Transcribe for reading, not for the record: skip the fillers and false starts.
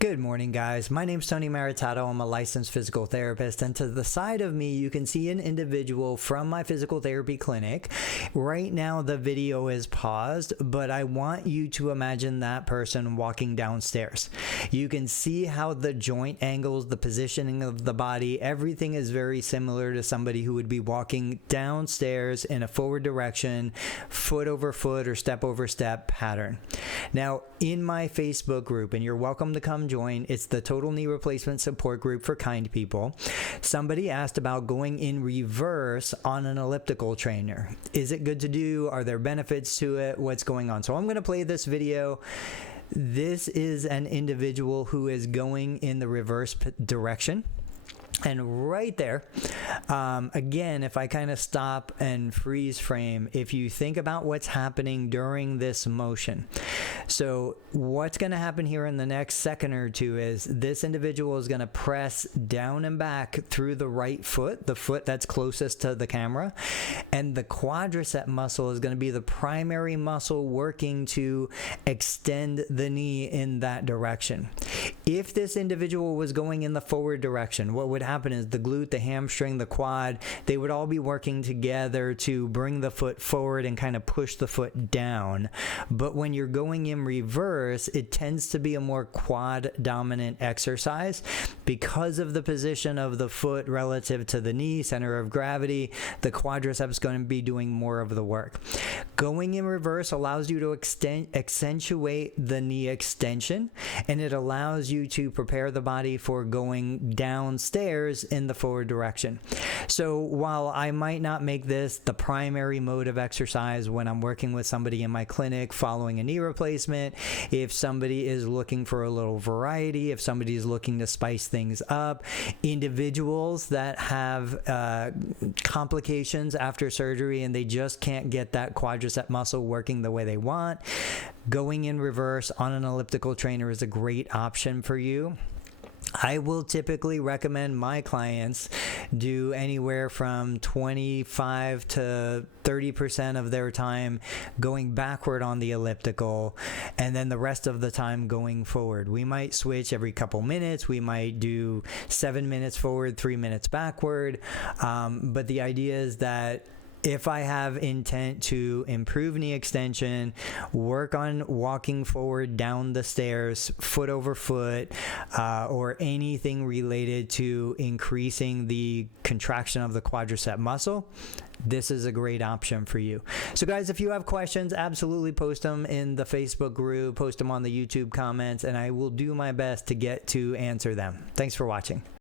Good morning, guys. My name's Tony Maritato. I'm a licensed physical therapist, and to the side of me, you can see an individual from my physical therapy clinic. Right now, the video is paused, but I want you to imagine that person walking downstairs. You can see how the joint angles, the positioning of the body, everything is very similar to somebody who would be walking downstairs in a forward direction, foot over foot or step over step pattern. Now, in my Facebook group, and you're welcome to come join, it's the Total Knee Replacement Support Group for Kind People. Somebody asked about going in reverse on an elliptical trainer. Is it good to do? Are there benefits to it? What's going on? So I'm going to play this video. This is an individual who is going in the reverse direction. And right there, again, if I kind of stop and freeze frame, if you think about what's happening during this motion. So what's going to happen here in the next second or two is this individual is going to press down and back through the right foot, the foot that's closest to the camera. And the quadricep muscle is going to be the primary muscle working to extend the knee in that direction. If this individual was going in the forward direction, what would happen is the glute, the hamstring, the quad, they would all be working together to bring the foot forward and kind of push the foot down. But when you're going in reverse, it tends to be a more quad dominant exercise because of the position of the foot relative to the knee, center of gravity. The quadricep is going to be doing more of the work. Going in reverse allows you to accentuate the knee extension, and it allows you to prepare the body for going downstairs in the forward direction. So while I might not make this the primary mode of exercise when I'm working with somebody in my clinic following a knee replacement, if somebody is looking for a little variety, if somebody is looking to spice things up, individuals that have complications after surgery and they just can't get that quadricep muscle working the way they want, going in reverse on an elliptical trainer is a great option for you. I will typically recommend my clients do anywhere from 25 to 30% of their time going backward on the elliptical, and then the rest of the time going forward. We might switch every couple minutes. We might do 7 minutes forward, 3 minutes backward. But the idea is that if I have intent to improve knee extension, work on walking forward down the stairs, foot over foot, or anything related to increasing the contraction of the quadricep muscle, this is a great option for you. So guys, if you have questions, absolutely post them in the Facebook group, post them on the YouTube comments, and I will do my best to get to answer them. Thanks for watching.